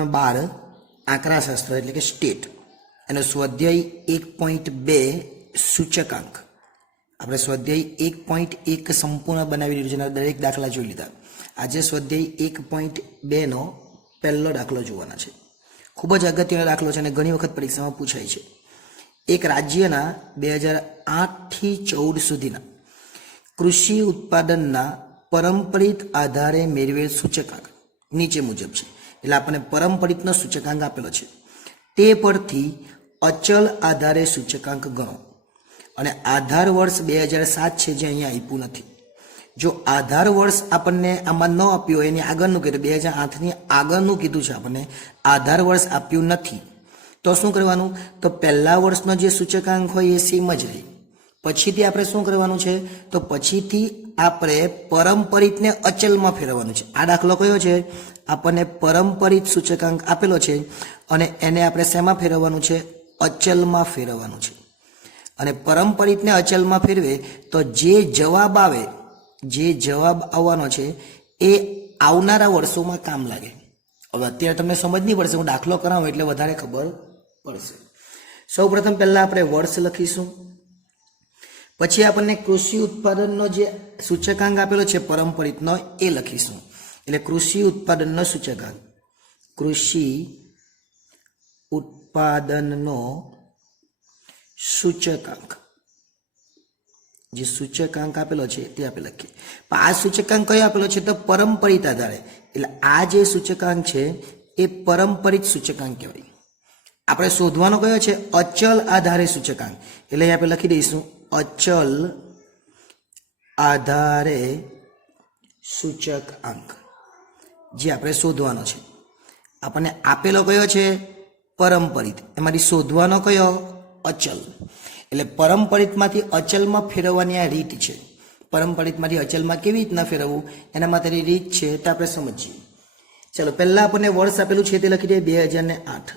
ધોરણ 12 આંકડાશાસ્ત્ર એટલે કે સ્ટેટ એનો સ્વાધ્યાય 1.2 સૂચકાંક આપણે સ્વાધ્યાય 1.1 સંપૂર્ણ બનાવી દીધું છે, દરેક દાખલા જોઈ લીધા. આજે સ્વાધ્યાય 1.2 નો પહેલો દાખલો જોવાના છે. ખૂબ જ અગત્યનો દાખલો છે અને ઘણી વખત પરીક્ષામાં પૂછાય છે. એક રાજ્યના 2008 થી 14 સુધીના કૃષિ ઉત્પાદનના પરંપરિત આધારે મેળવેલ સૂચકાંક નીચે મુજબ છે. એટલે આપણને પરંપરિતનો સૂચકાંક આપેલો છે, તે પરથી અચલ આધારે સૂચકાંક ગણો. અને આધાર વર્ષ 2007 છે, જે અહીંયા આપ્યું નથી. જો આધાર વર્ષ આપણને આમાં ન આપ્યું હોય, એની આગળનું કીધું 2008ની આગળનું કીધું છે, આપણને આધાર વર્ષ આપ્યું નથી, તો શું કરવાનું? તો પહેલા વર્ષનો જે સૂચકાંક હોય એ સેમ જ રહે. પછીથી આપણે શું કરવાનું છે? તો પછીથી આપણે પરંપરિતને અચલમાં ફેરવવાનું છે. આ દાખલો કયો છે? આપણને પરંપરિત સૂચકાંક આપેલો છે અને એને આપણે શેમાં ફેરવવાનું છે? અચલમાં ફેરવવાનું છે. અને પરંપરિતને અચલમાં ફેરવે તો જે જવાબ આવે, જે જવાબ આવવાનો છે એ આવનારા વર્ષોમાં કામ લાગે. હવે અત્યારે તમને સમજ નહીં પડશે, હું દાખલો કરાવું એટલે વધારે ખબર પડશે. સૌ પ્રથમ પહેલા આપણે વર્ષ લખીશું, પછી આપણને કૃષિ ઉત્પાદનનો જે સૂચકાંક આપેલો છે પરંપરિતનો એ લખીશું. એટલે કૃષિ ઉત્પાદનનો સૂચકાંક, કૃષિ ઉત્પાદનનો સૂચકાંક, જે સૂચકાંક આપેલો છે તે આપણે લખીએ. પણ આ સૂચકાંક કયો આપેલો છે? તો પરંપરિત આધારે. એટલે આ જે સૂચકાંક છે એ પરંપરિત સૂચકાંક કહેવાય. આપણે શોધવાનો કયો છે? અચલ આધારે સૂચકાંક. એટલે અહીં આપણે લખી દઈશું અચલ આધારે સૂચકાંક, જે આપણે શોધવાનો છે. આપણને આપેલો કયો છે? પરંપરિત. એમાંથી શોધવાનો કયો? અચલ. એટલે પરંપરિતમાંથી અચલમાં ફેરવવાની આ રીત છે. પરંપરિતમાંથી અચલમાં કેવી રીતના ફેરવવું એના માટેની રીત છે તો આપણે સમજીએ. ચલો, પહેલા આપણને વર્ષ આપેલું છે તે લખી દઈએ 2008.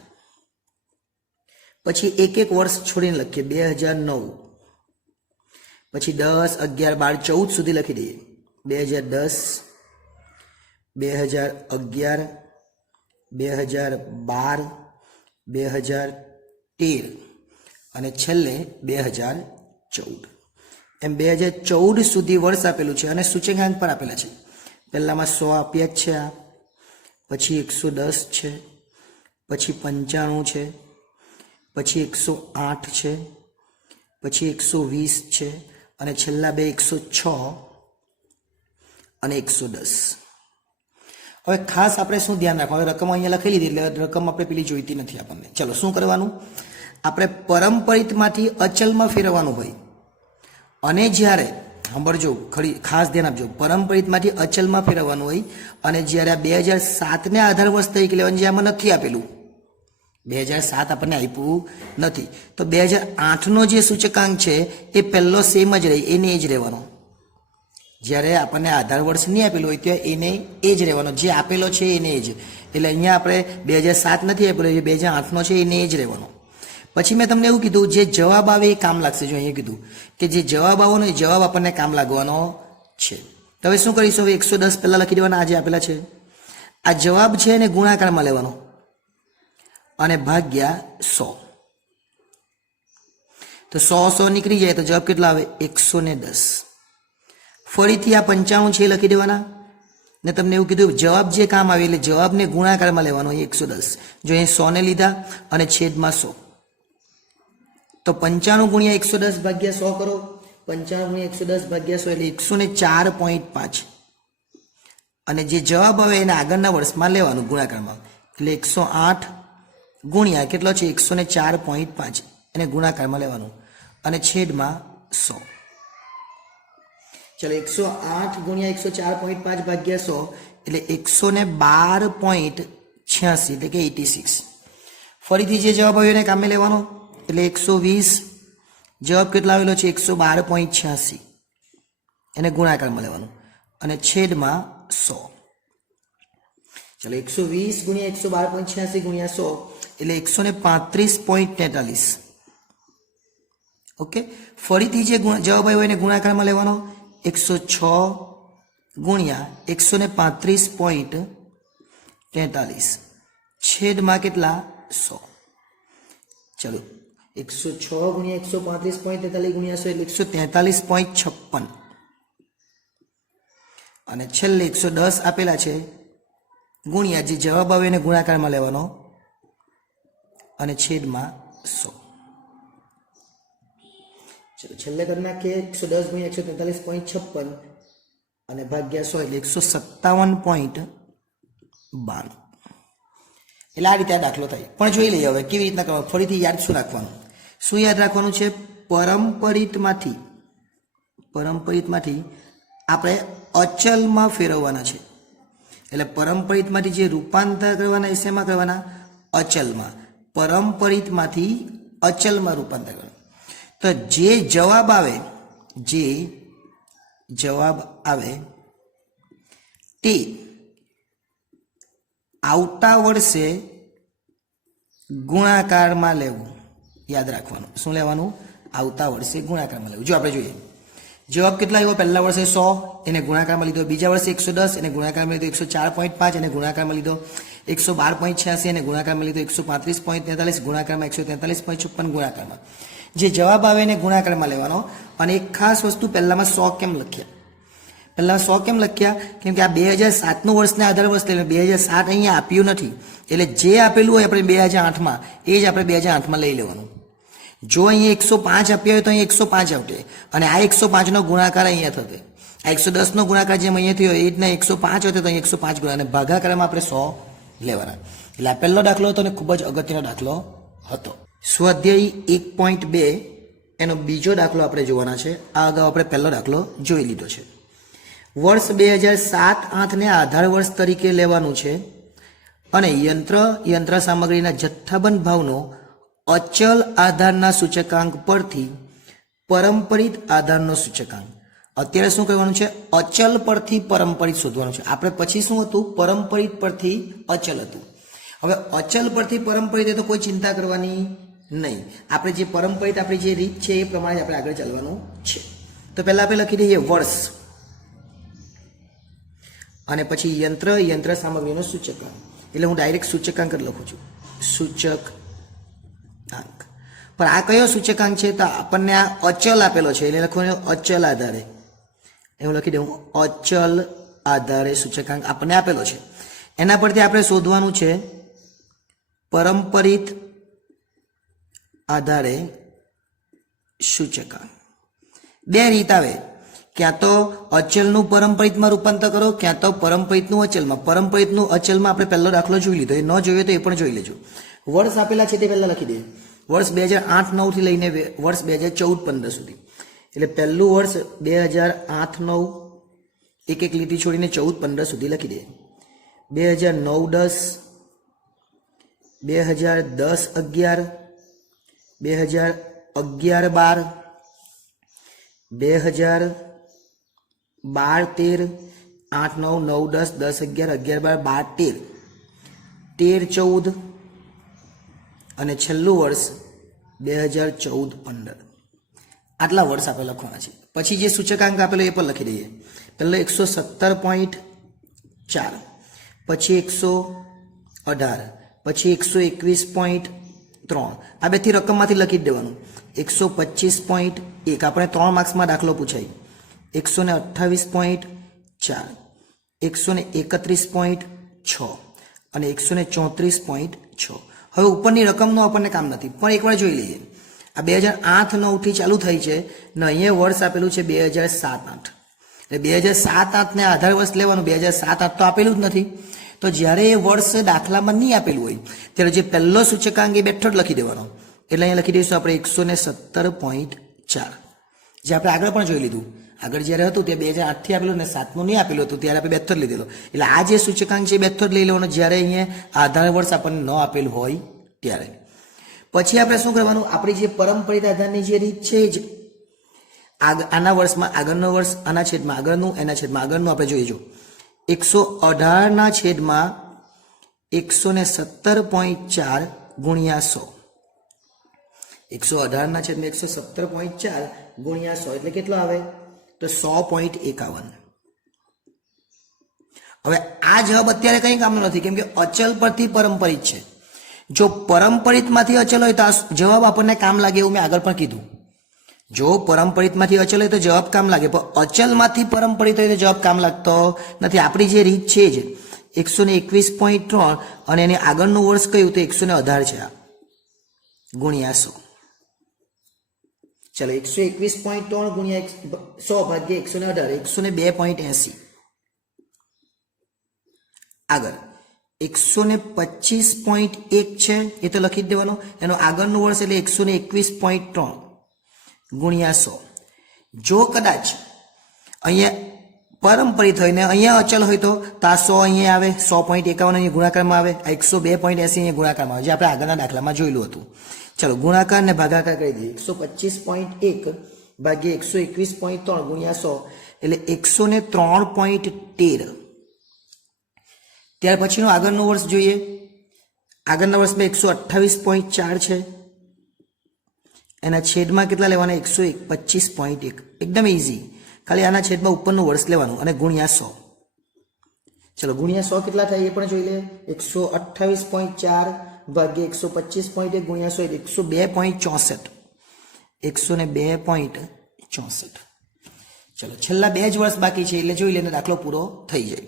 પછી એક એક વર્ષ છોડીને લખીએ 2009, પછી 10, 11, 12, 14 સુધી લખી દઈએ. 2010, 2011, 2012, 2013 અને છેલ્લે 2014. એમ 2014 સુધી વર્ષ આપેલું છે અને સૂચકાંક પર આપેલા છે. પહેલામાં 100 આપ્યા જ છે, આ પછી 110 છે, પછી 95 છે, પછી 108 છે, પછી 120 છે અને છેલ્લા બે 106 અને 110. હવે ખાસ આપણે શું ધ્યાન રાખવાનું? રકમ અહીંયા લખી લીધી એટલે રકમ આપણે પેલી જોઈતી નથી આપણને. ચલો, શું કરવાનું? આપણે પરંપરિતમાંથી અચલમાં ફેરવવાનું ભાઈ. અને જ્યારે સાંભળજો, ખરી ખાસ ધ્યાન આપજો, પરંપરિતમાંથી અચલમાં ફેરવવાનું હોય અને જ્યારે આ 2007ને આધાર વર્ષ તરીકે લેવાનું, જે આમાં નથી આપેલું, 2007 આપણને આપ્યું નથી, તો 2008નો જે સૂચકાંક છે એ પહેલો સેમ જ રહે, એને જ રહેવાનો. જ્યારે આપણને આધાર વર્ષ નહીં આપેલું હોય ત્યાં એને એ જ રહેવાનો, જે આપેલો છે એને જ. એટલે અહીંયા આપણે 2007 નથી આપેલો, જે 2008નો છે એને જ રહેવાનો. પછી મેં તમને એવું કીધું, જે જવાબ આવે એ કામ લાગશે. જો અહીંયા કીધું કે જે જવાબ આવવાનો એ જવાબ આપણને કામ લાગવાનો છે. તો હવે શું કરીશું? હવે 110 પહેલા લખી દેવાના, આ જે આપેલા છે. આ જવાબ છે એને ગુણાકારમાં લેવાનો અને ભાગ્યા 100. તો 100 નીકળી જાય તો જવાબ કેટલા આવે? 110. ફરીથી આ 95 છે લખી દેવાના ને તમને એવું કીધું જવાબ જે કામ આવે એટલે જવાબને ગુણાકારમાં લેવાનો 110. જો અહીં 100 ને લીધા અને છેદમાં 100, તો 95 ગુણ્યા 110 ભાગ્યા 100 કરો. 95 ગુણ્યા 110 ભાગ્યા 100 એટલે 104.5. અને જે જવાબ આવે એને આગળના વર્ષમાં લેવાનું ગુણાકારમાં. એટલે 108 ગુણ્યા કેટલો છે? 104.5. એને ગુણાકારમાં લેવાનું અને છેદમાં 100. ચલો, 108 ગુણ્યા 104.5 ભાગ્યા 100 એટલે 112.86 એટલે કે 86. ફરીથી જે જવાબ આવ્યો એને કામે લેવાનો એટલે 120. જવાબ કેટલા આવેલો છે? 112.86. એને ગુણાકારમાં લેવાનું અને છેદમાં 100. ચલો, 120 ગુણ્યા 112.86 ગુણ્યા 100 એટલે 135.43. ઓકે, ફરીથી જે જવાબ આવ્યો એને ગુણાકારમાં લેવાનો 106 ગુણ્યા 135.43. છેદમાં કેટલા 100. ચલો 106 ગુણ્યા 135.43 ગુણ્યા 100 એટલે 143.56 અને છેલ્લે 110 આપેલા છે ગુણ્યા જે જવાબ આવે એને ગુણાકારમાં લેવાનો અને છેદમાં 100. ચલો છેલ્લે કરી નાખીએ 110 ગુણ્યા 143.56 અને ભાગ્યા 100 એટલે 157.92. એટલે આ રીતે આ દાખલો થાય. પણ જોઈ લઈએ હવે કેવી રીતના કરવાનું. ફરીથી યાદ શું રાખવાનું, શું યાદ રાખવાનું છે? પરંપરિતમાંથી આપણે અચલમાં ફેરવવાના છે. એટલે પરંપરિતમાંથી જે રૂપાંતર કરવાના એ શેમાં કરવાના? અચલમાં. પરંપરિતમાંથી અચલમાં રૂપાંતર કરવાનું. તો જે જવાબ આવે તે આવતા વર્ષે ગુણાકારમાં લેવું. યાદ રાખવાનું. શું લેવાનું? આવતા વર્ષે ગુણાકારમાં લેવું. જો આપણે જોઈએ જવાબ કેટલા આવ્યો? પહેલા વર્ષે 100 એને ગુણાકારમાં લીધો, બીજા વર્ષે 110 એને ગુણાકારમાં લીધો, 104.5 એને ગુણાકારમાં લીધો, 112.86 એને ગુણાકારમાં લીધો, 135.43 ગુણાકારમાં, 143.56 ગુણાકારમાં. જે જવાબ આવે એને ગુણાકારમાં લેવાનો. અને એક ખાસ વસ્તુ, પહેલામાં 100 કેમ લખ્યા? પહેલા 100 કેમ લખ્યા? કેમ કે આ 2007નું વર્ષને આધાર વર્ષ લઈને 2007 અહીંયા આપ્યું નથી. એટલે જે આપેલું હોય આપણે 2008માં એ જ આપણે 2008માં લઈ લેવાનું. જો અહીંયા 105 આપ્યા હોય તો અહીંયા 105 આવશે અને આ 105નો ગુણાકાર અહીંયા થશે. આ 110નો ગુણાકાર જેમ અહીંયા થયો એ રીતના 105 હતો તો અહીંયા 105 ગુણા અને ભાગાકારમાં આપણે 100 લેવાના. એટલે આ પહેલો દાખલો હતો અને ખૂબ જ અગત્યનો દાખલો હતો. સ્વાધ્યાય 1.2 એનો બીજો દાખલો આપણે જોવાના છે. આ અગાઉ આપણે પહેલો દાખલો જોઈ લીધો છે. વર્ષ 2007-8ને આધાર વર્ષ તરીકે લેવાનું છે અને યંત્ર સામગ્રીના જથ્થાબંધ ભાવનો અચલ આધારના સૂચકાંક પરથી પરંપરિત આધારનો સૂચકાંક. અત્યારે શું કરવાનું છે? અચલ પરથી પરંપરિત શોધવાનું છે. આપણે પછી શું હતું? પરંપરિત પરથી અચલ હતું. હવે અચલ પરથી પરંપરિત તો કોઈ ચિંતા કરવાની નહીં. આપણે જે પરંપરિત આપણી જે રીત છે એ પ્રમાણે આપણે આગળ ચાલવાનું છે. તો પહેલા આપણે લખી દઈએ વર્ષ અને પછી યંત્ર સામગ્રીનો સૂચકાંક. એટલે હું ડાયરેક્ટ સૂચકાંક જ લખું છું, સૂચકાંક. પણ આ કયો સૂચકાંક છે? તો આપણને આ અચલ આપેલો છે એટલે લખવાનું અચલ આધારે. એવું લખી દઉં, અચલ આધારે સૂચકાંક આપણને આપેલો છે. એના પરથી આપણે શોધવાનું છે પરંપરિત આધારે સૂચકાંક. બે રીત આવે, ક્યાં તો અચલનું પરંપરિતમાં રૂપાંતર કરો, ક્યાં તો પરંપરિતનું અચલમાં. પરંપરિતનું અચલમાં આપણે પહેલો દાખલો જોઈ લીધો, એ ન જોયો તો એ પણ જોઈ લેજો. વર્ષ આપેલા છે તે પહેલા લખી દઈએ. વર્ષ 2008-9 થી લઈને વર્ષ 2014-15 સુધી. એટલે પહેલું વર્ષ 2008-9 એક લીટી છોડીને 14-15 સુધી લખી દઈએ. 2009-10, 2010-11, 2011-12, 2012-13, 8-9, 9-10, 10-11, 11-12, 13, 13-14 અને છેલ્લું વર્ષ 2014-15. આટલા વર્ષ આપણે લખવાના છે. પછી જે સૂચકાંક આપેલો એ પણ લખી દઈએ. પહેલો 117.4, પછી 118, પછી 121.3. આ બેથી રકમમાંથી લખી જ દેવાનું. 125.1 આપણે 3 માર્ક્સમાં દાખલો પૂછાય. 128.4, 131.6 અને 134.6. હવે ઉપરની રકમનું આપણને કામ નથી, પણ એકવાર જોઈ લઈએ. આ 2008-9 થી ચાલુ થઈ છે ને અહીંયા વર્ષ આપેલું છે 2007-8. એટલે 2007-8ને આધાર વર્ષ લેવાનું. 2007-8 તો આપેલું જ નથી. તો જ્યારે એ વર્ષ દાખલામાં નહીં આપેલું હોય ત્યારે જે પહેલો સૂચકાંક એ બેઠો જ લખી દેવાનો. એટલે અહીંયા લખી દઈશું આપણે 117.4, જે આપણે આગળ પણ જોઈ લીધું. આગળ જ્યારે હતું તે 2008 થી આપેલું ને 7નું નહીં આપેલું હતું ત્યારે આપણે 72 લીધેલો. એટલે આ જે સૂચકાંક છે 72 લઈ લેવાનો જ્યારે અહીંયા આધાર વર્ષ આપણને ન આપેલું હોય ત્યારે. પછી આપણે શું કરવાનું? આપણી જે પરંપરિત આધારની જે રીત છે જ આના વર્ષમાં આગળનો વર્ષ, આના છેદમાં આગળનું, એના છેદમાં આગળનું આપણે જોઈજો. 118 છેદમાં 117.4 ગુણ્યા 100. 118 છેદમાં 117.4 ગુણ્યા 100 એટલે કેટલો આવે? તો 100.51. હવે આ જવાબ અત્યારે કંઈ કામનો નથી, કેમ કે અચલ પરથી પરંપરિત છે. જો પરંપરિતમાંથી અચલ હોય તો આ જવાબ આપણને કામ લાગે, એવું મેં આગળ પણ કીધું. જો પરંપરિતમાંથી અચલ હોય તો જવાબ કામ લાગે, પણ અચલમાંથી પરંપરિત હોય તો જવાબ કામ લાગતો નથી. આપણી જે રીત છે જ 121.3 અને એની આગળનું વર્ષ કયું તો 118 છે, ગુણ્યા 100. ચલો 121.3 ગુણ્યા 100 ભાગ્યા 118, 102.80. આગળ 125.1 છે, એ તો લખી જ દેવાનો. એનો આગળનું વર્ષ એટલે 121.3 ગુણ્યા 100. જો કદાચ અહીંયા પરંપરિત હોય ને અહીંયા અચલ હોય તો આ 100 અહીંયા આવે, 100.51 અહીંયા ગુણાકારમાં આવે, આ 102.80 અહીંયા ગુણાકારમાં આવે, જે આપણે આગળના દાખલામાં જોયેલું હતું. ચલો ગુણાકાર ને ભાગાકાર કરી દઈએ. 125.1 ભાગ્યા 121.3 ગુણ્યા 100 એટલે 103.13. ત્યાર પછીનું આગળનું વર્ષ જોઈએ. આગળના વર્ષમાં 128.4 છે, એના છેદમાં કેટલા લેવાના? 125.1. એકદમ ઇઝી, ખાલી આના છેદમાં ઉપરનું વર્ષ લેવાનું અને ગુણ્યા 100. ચલો ગુણ્યા 100 કેટલા થાય એ પણ જોઈ લે. 128.4 ભાગ્યા 125.1 ગુણ્યા 100 એટલે 102.64. ચલો છેલ્લા 2 જ વર્ષ બાકી છે એટલે જોઈ લે, દાખલો પૂરો થઈ જાય.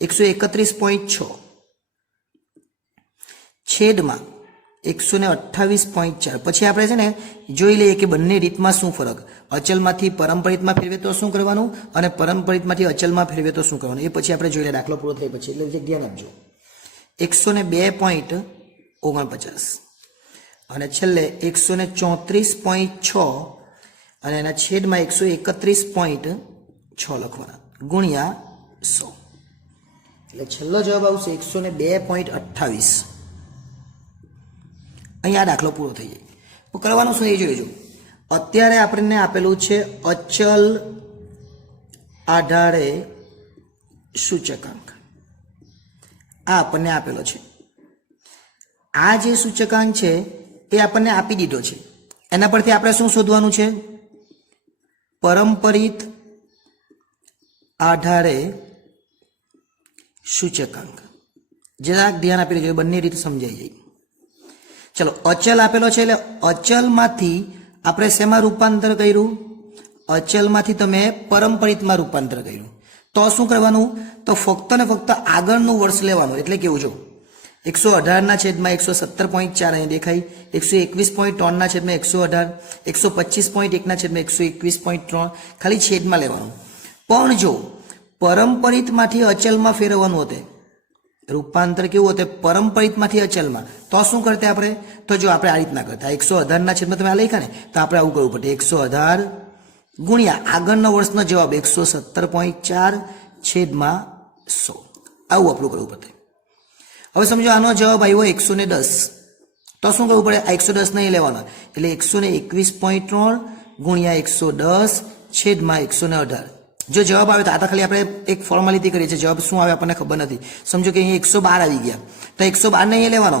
131.6 છેદમાં 128.4. પછી આપણે છે ને જોઈ લઈએ કે બંને રીતમાં શું ફરક. અચલમાંથી પરંપરિતમાં ફેરવે તો શું કરવાનું અને પરંપરિતમાંથી અચલમાં ફેરવે તો શું કરવાનું, એ પછી આપણે જોઈ લે દાખલો પૂરો થઈ પછી. એટલે ધ્યાન આપજો. 102.49 અને છેલ્લે 134.6 અને એના છેદમાં 131.6 લખવાના ગુણ્યા 100. એટલે છેલ્લો જવાબ આવશે 102.28. અહીંયા દાખલો પૂરો થઈ જાય. તો કરવાનું શું એ જોઈજો. અત્યારે આપણને આપેલું છે અચલ આધારે સૂચકાંક. આ આપણને આપેલો છે. આ જે સૂચકાંક છે એ આપણને આપી દીધો છે. એના પરથી આપણે શું શોધવાનું છે? પરંપરિત આધારે સૂચકાંક. જરાક ધ્યાન આપી લેજો, બંને રીતે સમજાઈ જાય. ચલો અચલ આપેલો છે એટલે અચલમાંથી આપણે શેમાં રૂપાંતર કર્યું? અચલમાંથી તમે પરંપરિતમાં રૂપાંતર કર્યું. તો શું કરવાનું? તો ફક્ત ને ફક્ત આગળનું વર્ષ લેવાનું. એટલે કેવું જો 118 ના છેદમાં 117.4 અહીં દેખાય, 121.3 ના છેદમાં 118, 125.1 ના છેદમાં 121.3 ખાલી છેદમાં લેવાનું. પણ જો પરંપરિતમાંથી અચલમાં ફેરવવાનું હોતે, રૂપાંતર કેવું હોતે? પરંપરિતમાંથી અચલમાં, તો શું કરતા આપણે? તો જો આપણે આ રીતના કરતા 118 ના છેદમાં તમે આ લખ્યા ને, તો આપણે આવું કરવું પડે. 118 ગુણ્યા આગળના વર્ષનો જવાબ 117.4 છેદમાં 100. આવું આપણું કરવું પડે. હવે સમજો આનો જવાબ આવ્યો 110, તો શું કરવું પડે? આ 110 નહીં લેવાના, એટલે 121.3 ગુણ્યા 110 છેદમાં 118. જો જવાબ આવે તો આ તો ખાલી આપણે એક ફોર્માલિટી કરીએ છીએ, જવાબ શું આવે આપણને ખબર નથી. સમજો કે અહીંયા 112 આવી ગયા, તો 112 ને અહીંયા લેવાનો,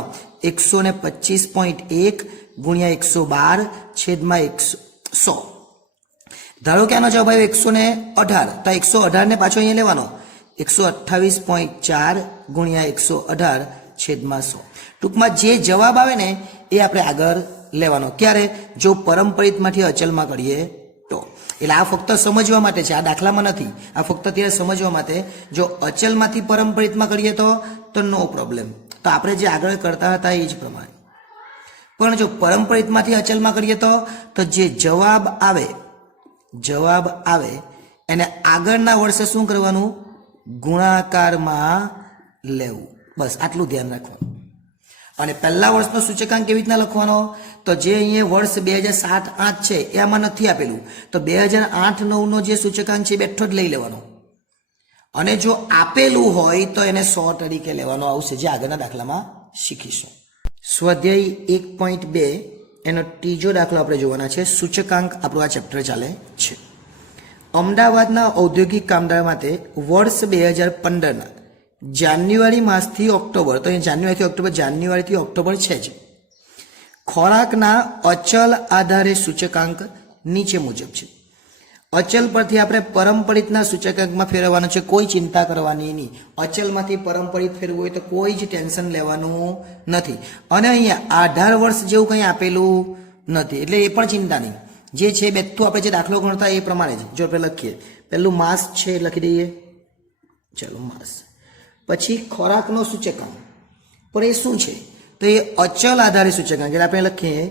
125.1 ગુણ્યા 112 છેદમાં 100. ધારો કે આનો જવાબ આવ્યો 118, તો 118 ને પાછો અહીંયા લેવાનો, 128.4 ગુણ્યા 118 છેદમાં 100. ટૂંકમાં જે જવાબ આવે ને એ આપણે આગળ લેવાનો. ક્યારે? જો પરંપરિતમાંથી અચલમાં કરીએ તો. એટલે આ ફક્ત સમજવા માટે છે, આ દાખલામાં નથી. આ ફક્ત ત્યારે સમજવા માટે. જો અચલમાંથી પરંપરિતમાં કરીએ તો નો પ્રોબ્લેમ, તો આપણે જે આગળ કરતા હતા એ જ પ્રમાણે. પણ જો પરંપરિતમાંથી અચલમાં કરીએ તો જે જવાબ આવે એને આગળના વર્ષે શું કરવાનું? ગુણાકારમાં લેવું. બસ આટલું ધ્યાન રાખવાનું. અને પહેલા વર્ષનો સૂચકાંક કેવી રીતના લખવાનો? તો જે અહીંયા વર્ષ 2007-8 છે એ આમાં નથી આપેલું, તો 2008-9 જે સૂચકાંક છે એ બેઠો જ લઈ લેવાનો. અને જો આપેલું હોય તો એને 100 તરીકે લેવાનો આવશે, જે આગળના દાખલામાં શીખીશું. સ્વાધ્યાય 1.2 એનો ત્રીજો દાખલો આપણે જોવાના છે. સૂચકાંક આપણું આ ચેપ્ટર ચાલે છે. અમદાવાદના ઔદ્યોગિક કામદાર માટે વર્ષ 2015ના જાન્યુઆરી માસથી ઓક્ટોબર, તો અહીં જાન્યુઆરીથી ઓક્ટોબર છે જ, ખોરાકના અચલ આધારે સૂચકાંક નીચે મુજબ છે. અચલ પરથી આપણે પરંપરિતના સૂચકાંકમાં ફેરવવાનું છે, કોઈ ચિંતા કરવાની નહીં. અચલમાંથી પરંપરિત ફેરવવું હોય તો કોઈ જ ટેન્શન લેવાનું નથી. અને અહીંયા 18 વર્ષ જેવું કંઈ આપેલું નથી, એટલે એ પણ ચિંતા નહીં. જે છે બધું આપણે જે દાખલો ગણતા એ પ્રમાણે જ. જો આપણે લખીએ, પહેલું માસ છે લખી દઈએ, ચલો માસ. પછી ખોરાકનો સૂચકાંક, પણ એ શું છે? તો એ અચલ આધારિત સૂચકાંક, એટલે આપણે લખીએ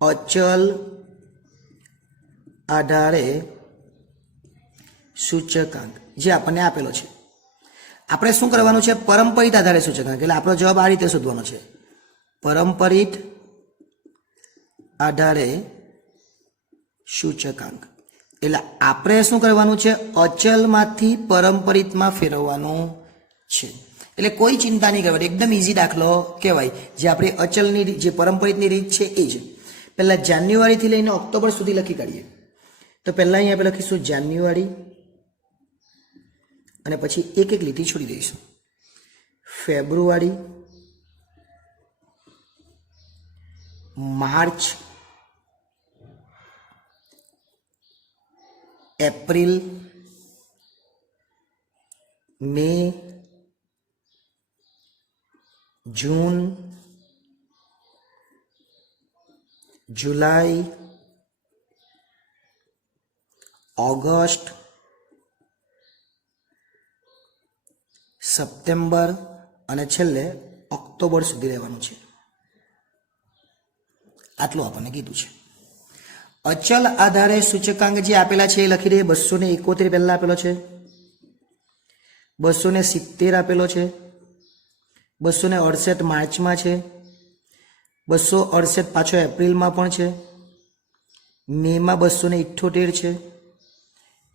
અચલ આધારે સૂચકાંક જે આપણને આપેલો છે. આપણે શું કરવાનું છે? પરંપરિત આધારે સૂચકાંક, એટલે આપણો જવાબ આ રીતે શોધવાનો છે. પરંપરિત આધારે સૂચકાંક, એટલે આપણે શું કરવાનું છે? અચલમાંથી પરંપરિતમાં ફેરવવાનું છે. એટલે કોઈ ચિંતા નહીં કરવાની, એકદમ ઇઝી દાખલો કહેવાય. જે આપણી અચલની જે પરંપરિતની રીત છે એ જ. પહેલાં જાન્યુઆરીથી લઈને ઓક્ટોબર સુધી લખી કાઢીએ. તો પહેલાં અહીંયા આપણે લખીશું જાન્યુઆરી, અને પછી એક એક લીટી છોડી દઈશું. ફેબ્રુઆરી, માર્ચ, એપ્રિલ, મે, જૂન, જુલાઈ, ઓગસ્ટ, સપ્ટેમ્બર અને છેલ્લે ઓક્ટોબર સુધી રહેવાનું છે. આટલું આપણને કીધું છે. અચલ આધારે સૂચકાંક જે આપેલા છે એ લખી દઈએ. 271 પહેલા આપેલો છે, 270 આપેલો છે, 268 માર્ચમાં છે, 268 પાછો એપ્રિલમાં પણ છે, મેમાં 278 છે,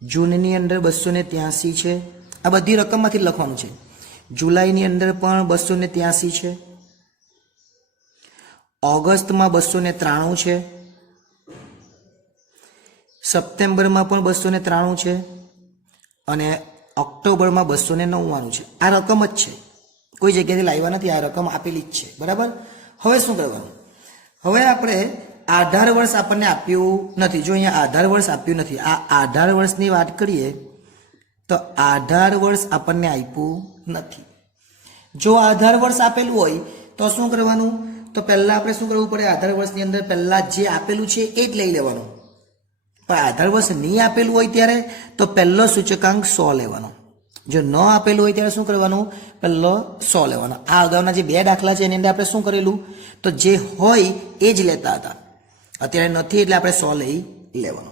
જૂનની અંદર 283 છે. આ બધી રકમમાંથી જ લખવાનું છે. જુલાઈની અંદર પણ 283 છે, ઓગસ્ટમાં 293 છે, સપ્ટેમ્બરમાં પણ 293 છે, અને ઓક્ટોબરમાં 299 છે. આ રકમ જ છે, કોઈ જગ્યાથી લાવ્યા નથી, આ રકમ આપેલી જ છે. બરાબર. હવે શું કરવાનું? હવે આપણે 18 વર્ષ આપણને આપ્યું નથી. જો અહીંયા 18 વર્ષ આપ્યું નથી, આ 18 વર્ષની વાત કરીએ તો 18 વર્ષ આપણને આપ્યું નથી. જો 18 વર્ષ આપેલું હોય તો શું કરવાનું? તો પહેલાં આપણે શું કરવું પડે? 18 વર્ષની અંદર પહેલાં જે આપેલું છે એ જ લઈ લેવાનું. પણ 18 વર્ષ નહીં આપેલું હોય ત્યારે તો પહેલો સૂચકાંક 100 લેવાનો. જો ન આપેલું હોય ત્યારે શું કરવાનું? પહેલો 100 લેવાનો. આ અગાઉના જે બે દાખલા છે એની અંદર આપણે શું કરેલું? તો જે હોય એ જ લેતા હતા. અત્યારે નથી એટલે આપણે 100 લઈ લેવાનો.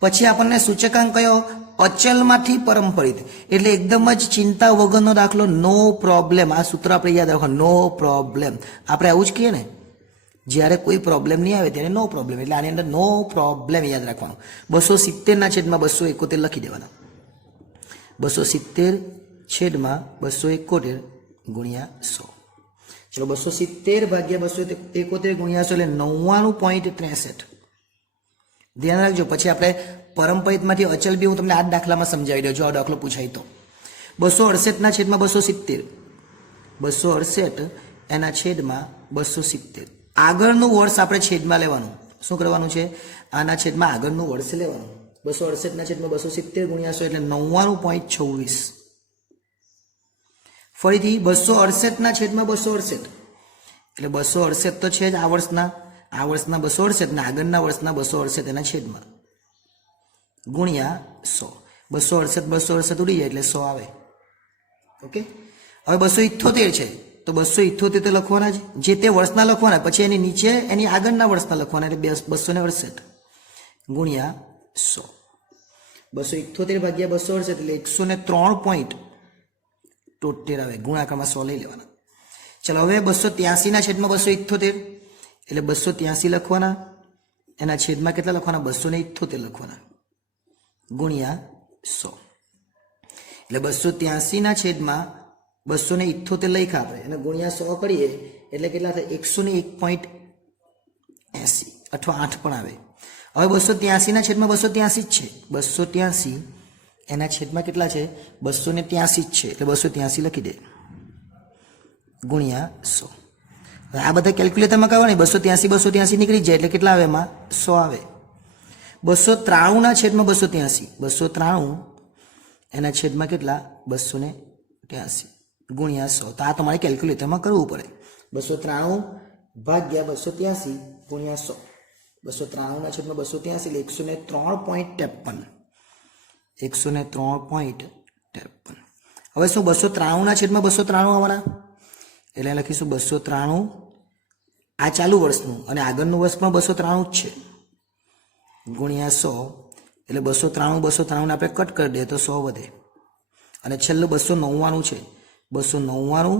પછી આપણને સૂચકાંક કયો? અચલમાંથી પરંપરિત, એટલે એકદમ જ ચિંતા વગરનો દાખલો, નો પ્રોબ્લેમ. આ સૂત્ર આપણે યાદ રાખો, નો પ્રોબ્લેમ. આપણે આવું જ કહીએ ને, જ્યારે કોઈ પ્રોબ્લેમ નહીં આવે ત્યારે નો પ્રોબ્લેમ, એટલે આની અંદર નો પ્રોબ્લેમ યાદ રાખવાનું. 270/271 લખી દેવાના. 270/271 ગુણ્યા 100. ચલો 270/271 ગુણ્યા 100 એટલે 99.63. ધ્યાન રાખજો. પછી આપણે પરંપરિતમાંથી અચલ બી હું તમને આ દાખલામાં સમજાવી દઉં. જો આ દાખલો પૂછાય તો 268/270, 268/270. આગળનું વર્ષ આપણે છેદમાં લેવાનું. શું કરવાનું છે? આના છેદમાં આગળનું વર્ષ લેવાનું. 268/270 ગુણ્યા 100 એટલે 99.26. ફરીથી 268/268 એટલે 268 તો છે જ આ વર્ષના 268 ને આગળના વર્ષના 268 એના છેદમાં ગુણ્યા 100. 268 ઉડી જાય એટલે 100 આવે. ઓકે. હવે 278 છે તો 278 તો લખવાના જ, જે તે વર્ષના લખવાના, પછી એની નીચે એની આગળના વર્ષના લખવાના, એટલે 268 ગુણ્યા 100. 278/268 એટલે 103.73 આવે. ગુણાકારમાં 100 લઈ લેવાના. ચલો હવે 283/278 એટલે 283 લખવાના, એના છેદમાં કેટલા લખવાના? 278 લખવાના ગુણ્યા 100. એટલે 283/278 લખ્યા આપણે, એને ગુણ્યા 100 કરીએ એટલે કેટલા થાય? 101.80 અથવા 8 પણ આવે. હવે 283/283 જ છે. 283 એના છેદમાં કેટલા છે? 283 જ છે, એટલે 283 લખી દે ગુણ્યા 100. આ બધા કેલ્ક્યુલેટરમાં કરવાની. 283 નીકળી જાય એટલે કેટલા આવે? એમાં 100 આવે. 293 છેદમાં 283, 293 એના છેદમાં કેટલા 283 ગુણ્યા 100. તો આ તમારે કેલ્ક્યુલેટરમાં કરવું પડે. 293 ભાગ્યા 283 ગુણ્યા 100. 293 ના છેદમાં 283 એટલે 103.53. 103.53. હવે શું 293 ના છેદમાં 293 આવવાના એટલે લખીશું 293 આ ચાલુ વર્ષનું અને આગળનું વર્ષ પણ 293 જ છે ગુણ્યા 100 એટલે 293 ને આપણે કટ કરી દઈએ તો 100 વધે અને છેલ્લું 299 છે. 299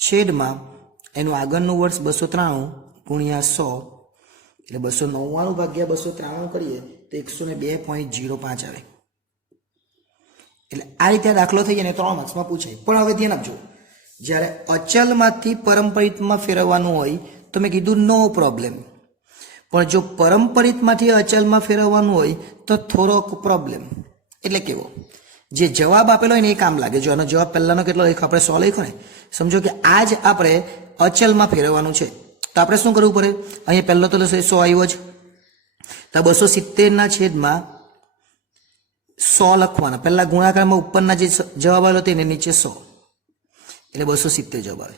છેદમાં એનું આગળનું વર્ષ 293 ગુણ્યા 100 એટલે 299 ભાગ્યા 293 કરીએ તો 102.05 આવે. એટલે આ રીતે દાખલો થઈ જાય ને 3 માર્ક્સમાં પૂછાય. પણ હવે ધ્યાન આપજો, જ્યારે અચલમાંથી પરંપરિતમાં ફેરવવાનું હોય તો મેં કીધું નો પ્રોબ્લેમ, પણ જો પરંપરિતમાંથી અચલમાં ફેરવવાનું હોય તો થોડોક પ્રોબ્લેમ. એટલે કેવો, જે જવાબ આપેલો હોય ને એ કામ લાગે. જો આનો જવાબ પહેલાનો કેટલો લખ્યો, આપણે 100 લખ્યો ને, સમજો કે આ જ આપણે અચલમાં ફેરવવાનું છે તો આપણે શું કરવું પડે, અહીંયા પહેલો તો 100 આવ્યો જ, તો 270 ના છેદમાં 100 લખવાના. પહેલા ગુણાકારમાં ઉપરના જે જવાબ આવેલો તેને નીચે 100 એટલે 270 જવાબ આવે.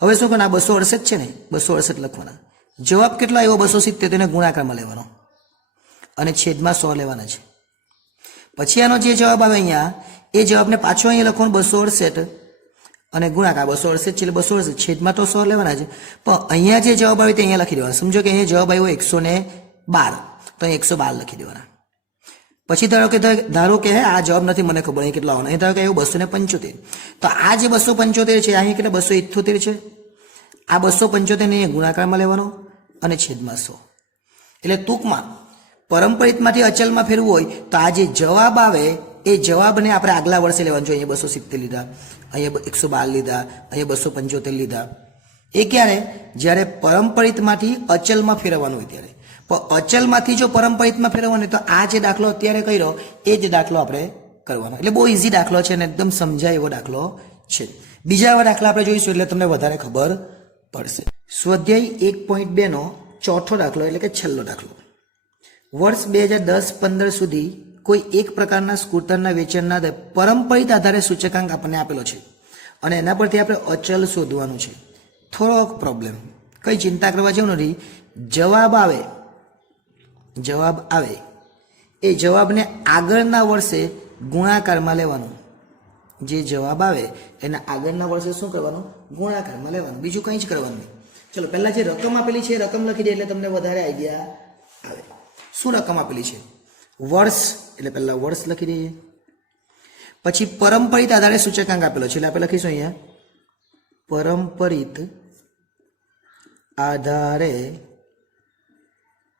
હવે શું કરવાનું, આ 268 છે ને, 268 લખવાના. જવાબ કેટલો આવ્યો 270, તેને ગુણાકારમાં લેવાનો અને છેદમાં 100 લેવાના છે. પછી આનો જે જવાબ આવે અહીંયા એ જવાબને પાછો અહીંયા લખવાનું 268 અને ગુણાકાર 268 છે એટલે 268 છેદમાં તો 100 લેવાના છે. પણ અહીંયા જે જવાબ આવે તે અહીંયા લખી દેવાના. સમજો કે અહીંયા જવાબ આવ્યો 112 તો અહીં 112 લખી દેવાના. પછી ધારો કે આ જવાબ નથી મને ખબર અહીં કેટલા આવવાના, અહીં ધારો કે આવ્યું 275 તો આ જે 275 છે અહીં કેટલા 278 છે. આ 275 ને ગુણાકારમાં લેવાનો અને છેદમાં 100. એટલે ટૂંકમાં પરંપરિતમાંથી અચલમાં ફેરવું હોય તો આ જે જવાબ આવે એ જવાબને આપણે આગલા વર્ષે લેવાનું છે. અહીંયા 270 લીધા, અહીંયા 112 લીધા, અહીંયા 275 લીધા. એ ક્યારે, જ્યારે પરંપરિતમાંથી અચલમાં ફેરવવાનું હોય ત્યારે. પણ અચલમાંથી જો પરંપરિતમાં ફેરવવાનું તો આ જે દાખલો અત્યારે કર્યો એ જ દાખલો આપણે કરવાનો. એટલે બહુ ઇઝી દાખલો છે અને એકદમ સમજાય એવો દાખલો છે. બીજા એવા દાખલા આપણે જોઈશું એટલે તમને વધારે ખબર પડશે. સ્વાધ્યાય 1.2 નો ચોથો દાખલો એટલે કે છેલ્લો દાખલો. વર્ષ 2010-15 સુધી કોઈ એક પ્રકારના સ્કૂટરના વેચાણના પરંપરિત આધારે સૂચકાંક આપણને આપેલો છે અને એના પરથી આપણે અચલ શોધવાનું છે. થોડોક પ્રોબ્લેમ, કઈ ચિંતા કરવા જેવું નથી. જવાબ આવે એ જવાબને આગળના વર્ષે ગુણાકારમાં લેવાનું. જે જવાબ આવે એના આગળના વર્ષે શું કરવાનું, ગુણાકારમાં લેવાનું, બીજું કંઈ જ કરવાનું નહીં. ચલો પહેલા જે રકમ આપેલી છે એ રકમ લખી દે એટલે તમને વધારે આઈડિયા આવે. શું રકમ આપેલી છે, વર્ષ, એટલે પહેલા વર્ષ લખી દઈએ. પછી પરંપરિત આધારે સૂચકાંક આપેલો છે એટલે આપણે લખીશું અહીંયા પરંપરિત આધારે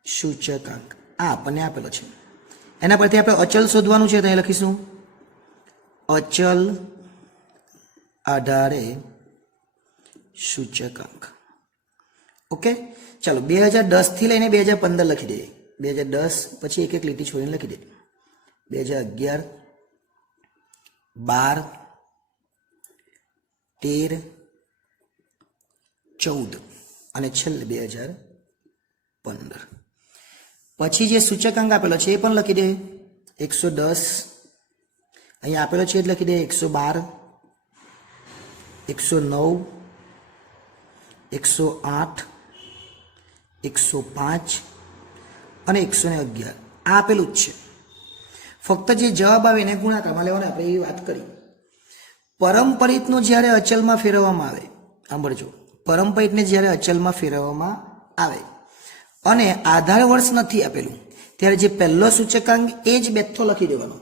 સૂચકાંક આ આપણને આપેલો છે. એના પરથી આપણે અચલ શોધવાનું છે તો અહીં લખીશું અચલ આધારે સૂચકાંક. ઓકે, ચાલો 2010 થી લઈને 2015 લખી દઈએ. 2010 પછી એક એક લીટી છોડીને લખી દઈએ. 2011, 12, 13, 14 અને છેલ્લે 2015. પછી જે સૂચકાંક આપેલો છે એ પણ લખી દે. 110 અહીંયા આપેલો છે એટલે લખી દે. 112, 109, 108, 105 અને 111 આ આપેલું જ છે. ફક્ત જે જવાબ આવે એને ગુણાકારમાં લેવાનો, આપણે એ વાત કરી. પરંપરિતનું જ્યારે અચલમાં ફેરવવામાં આવે, સાંભળજો, પરંપરિતને જ્યારે અચલમાં ફેરવવામાં આવે અને આધાર વર્ષ નથી આપેલું ત્યારે જે પહેલો સૂચકાંક એ જ બેઠો લખી દેવાનો.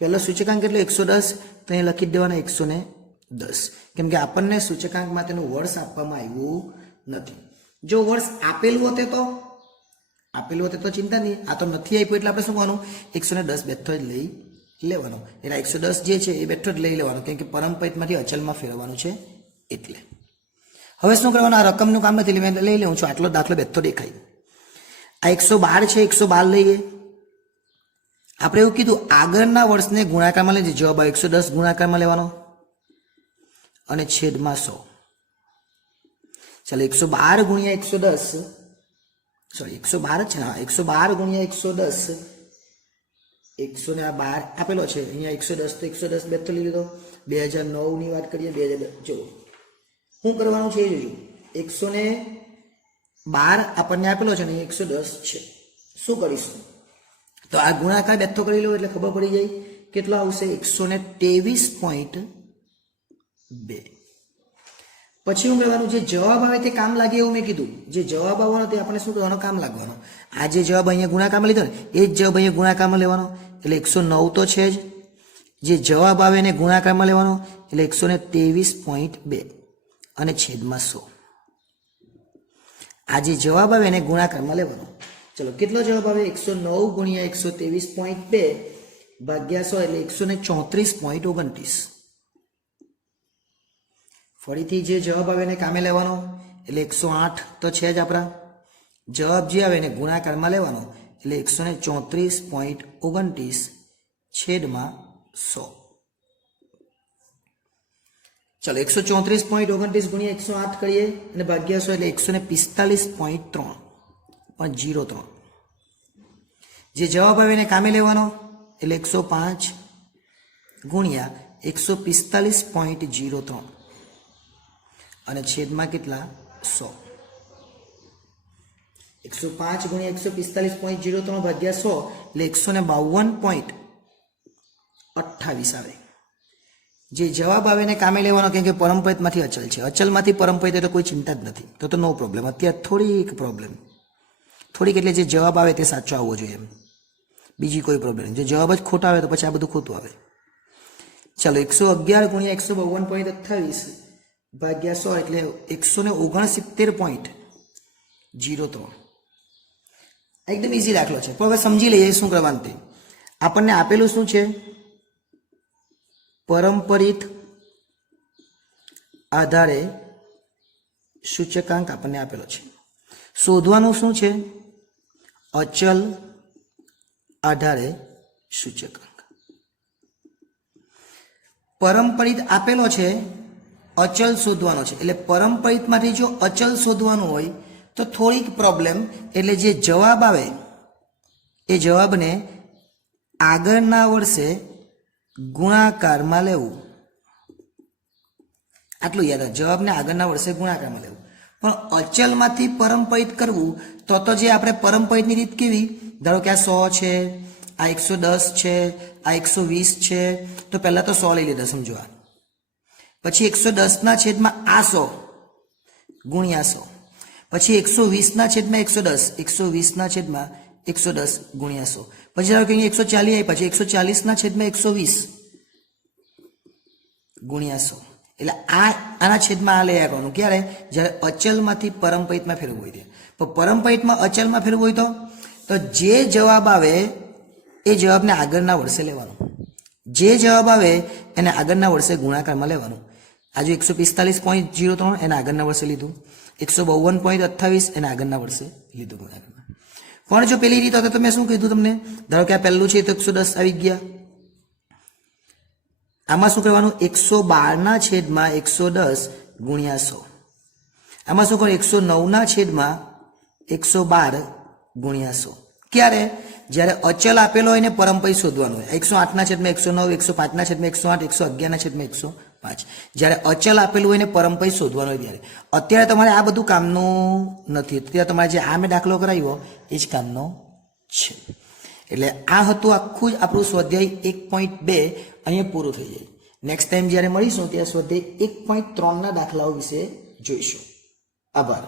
પહેલો સૂચકાંક એટલે 110 તો અહીં લખી દેવાનો 110, કેમ કે આપણને સૂચકાંકમાં તેનું વર્ષ આપવામાં આવ્યું નથી. જો વર્ષ આપેલું હોતે તો ચિંતા નહીં, આ તો નથી આપ્યું એટલે આપણે શું કરવાનું, 110 બેઠો જ લઈ લેવાનો. એટલે 110 જે છે એ બેઠો જ લઈ લેવાનો, કેમ કે પરંપરિતમાંથી અચલમાં ફેરવવાનું છે એટલે. હવે શું કરવાનું, આ રકમનું કામ નથી, લઈ લેવું છું. આટલો દાખલો બેઠો દેખાય. આ 112 છે, 112 લઈએ. આપણે એવું કીધું આગળના વર્ષને ગુણાકારમાં લઈએ. જવાબ 110 ગુણાકારમાં લેવાનો અને છેદમાં 100. ચાલો 112 ગુણ્યા 110 સોરી 112 જ છે ને, હા 112 ગુણ્યા 110, 100 ને આ 12 આપેલો છે અહીંયા 110, તો 110 બે તો લીધો. 2009 ની વાત કરીએ, 2010 જો શું કરવાનું છે એ જોજો. 112 આપણને આપેલો છે ને 110 છે. શું કરીશું તો આ ગુણાકાર બેઠો કરી લો એટલે ખબર પડી જાય કેટલો આવશે 123.2. પછી શું કરવાનું, જે જવાબ આવે તે કામ લાગે એવું મેં કીધું. જે જવાબ આવવાનો તે આપણે શું કરવાનો, કામ લાગવાનો. આ જે જવાબ અહીંયા ગુણાકારમાં લીધો ને એ જ જવાબ અહીંયા ગુણાકારમાં લેવાનો એટલે 109 તો છે જ. જે જવાબ આવે એને ગુણાકારમાં લેવાનો એટલે 123.2 અને છેદમાં 100. આ જે જવાબ આવે એને ગુણાકારમાં લેવાનો. ચલો કેટલો જવાબ આવે 109 ગુણ્યા 123.2 ભાગ્યા 100 એટલે 134.29. ફરીથી જે જવાબ આવે એને કામે લેવાનો એટલે 108 તો છે જ આપણા. જવાબ જે આવે એને ગુણાકારમાં લેવાનો એટલે 134.29 છેદમાં 100. ચલો 134.29 ગુણ્યા 108 કરીએ અને ભાગ્યા 100 એટલે 145.3. જે જવાબ આવે એને કામે લેવાનો એટલે 105 ગુણ્યા 145.03 અને છેદમાં કેટલા 100. 105 ગુણ્યા 145.03 ભાગ્યા 100 એટલે 152.28 આવે. જે જવાબ આવે એને કામે લેવાનો, કેમ કે પરમપરિતમાંથી અચલ છે. અચલમાંથી પરમપરિત તો કોઈ ચિંતા જ નથી, તો નો પ્રોબ્લેમ. અત્યારે થોડીક પ્રોબ્લેમ, થોડીક એટલે જે જવાબ આવે તે સાચો આવવો જોઈએ એમ, બીજી કોઈ પ્રોબ્લેમ. જો જવાબ જ ખોટા આવે તો પછી આ બધું ખોટું આવે. ચાલો 111 ગુણ્યા 152.28 ભાગ્યા 100 એટલે 169.03. એકદમ ઈઝી દાખલો છે, પણ હવે સમજી લઈએ શું કરવાનું તે. આપણને આપેલું શું છે, પરમપરિત આધારે સૂચકાંક આપણને આપેલો છે. શોધવાનું શું છે, અચલ આધારે સૂચકાંક. પરમપરિત આપેલો છે, અચલ શોધવાનો છે. એટલે પરમપરિતમાંથી જો અચલ શોધવાનું હોય તો થોડીક પ્રોબ્લેમ. એટલે જે જવાબ આવે એ જવાબને આગળના વર્ષે ગુણાકારમાં લેવું. આટલું યાદ રાખ, જવાબને આગળના વર્ષે ગુણાકારમાં લેવું. પણ અચલમાંથી પરમપરિત કરવું તો જે આપણે પરમપરિતની રીત કેવી, ધારો કે આ 100 છે, આ 110 છે, આ 120 છે, તો પહેલા તો 100 લઈ લીધા સમજો. પછી 110 છેદમાં આ 100 ગુણ્યા 100, પછી 120 છેદમાં 110, 120 છેદમાં 110 ગુણ્યા 100, પછી ધારો કે અહીંયા 140 આવી, પછી 140 છેદમાં 120 ગુણ્યા 100. એટલે આના છેદમાં આ લઈ આવવાનું ક્યારે, જ્યારે અચલમાંથી પરમપરિતમાં ફેરવવું હોય ત્યારે. પણ પરમપરિતમાં અચલમાં ફેરવવું હોય તો જે જવાબ આવે એ જવાબને આગળના વર્ષે લેવાનું. જે જવાબ આવે એને આગળના વર્ષે ગુણાકારમાં લેવાનું. આજે 145.03 એના આગળના વર્ષે લીધું, 152.28 એના આગળના વર્ષે લીધું ગુણાકારમાં. પણ જો પેલી રીત તો મેં શું કીધું તમને, ધારો કે આ પહેલું છે તો 110 આવી ગયા. આમાં શું કરવાનું, 112 છેદમાં 110 ગુણ્યા 100. આમાં શું કરવાનું, 109 છેદમાં 112 ગુણ્યા 100. ક્યારે, જ્યારે અચલ આપેલો હોય ને પરમપરિત શોધવાનું હોય. 108 છેદમાં 109, 105 છેદમાં 108, 111 છેદમાં 105. જ્યારે અચલ આપેલું હોય ને પરમપરિત શોધવાનું હોય ત્યારે. અત્યારે તમારે આ બધું કામનું નથી. અત્યારે તમારે જે આ મેં દાખલો કરાવ્યો એ જ કામનો છે. એટલે આ હતું આખું જ આપણું સ્વાધ્યાય 1.2 અહીંયા પૂરું થઈ જાય. નેક્સ્ટ ટાઈમ જ્યારે મળીશું ત્યારે સ્વાધ્યાય 1.3 દાખલાઓ વિશે જોઈશું. આભાર.